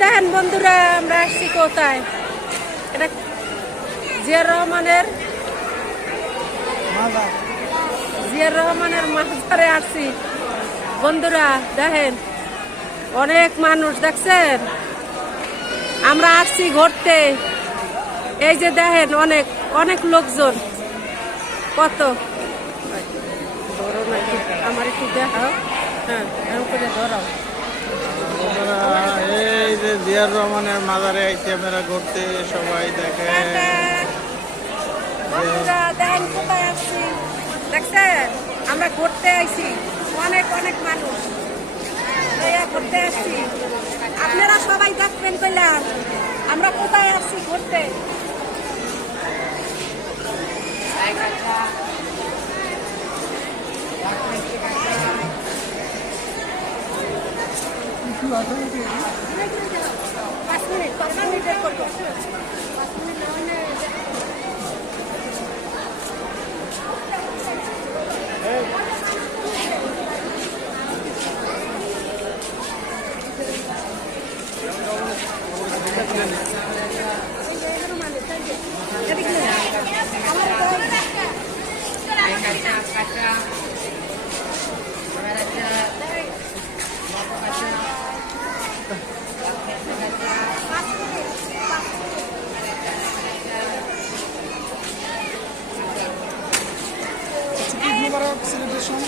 দেখেন বন্ধুরা, আমরা আসছি কোথায়? এটা জিয়াউর রহমানের মাজারে আসছি বন্ধুরা। দেখেন অনেক মানুষ, দেখছেন? আমরা আসছি ঘুরতে। এই যে দেখেন অনেক অনেক লোকজন, কত ধরো নাকি আমার একটু দেখাও। হ্যাঁ, এরকম করে ধরাও। এই যে জিয়াউর রহমানের মাজারে ক্যামেরা ঘুরতে সবাই দেখে। বন্ধুরা দেখেন কোথায় আসছি, দেখছেন? আমরা ঘুরতে আইছি, অনেক অনেক মানুষ ঘুরতে আসছি। আপনারা সবাই দেখবেন কইলাম আমরা কোথায় আসছি ঘুরতে। পাঁচ মিনিট করবো। সেলিব্রেশন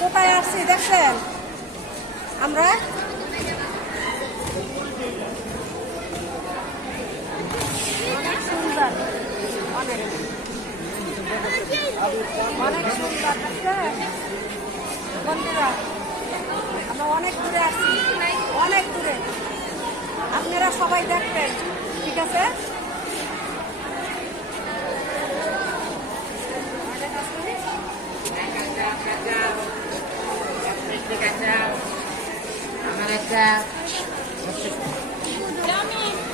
কোথায় আসছি দেখছেন? আমরা অনেক সুন্দর, অনেক অনেক সুন্দর, দেখছেন বন্ধুরা? আমরা অনেক দূরে আসছি, অনেক দূরে। আপনারা সবাই দেখবেন, ঠিক আছে? আমার একটা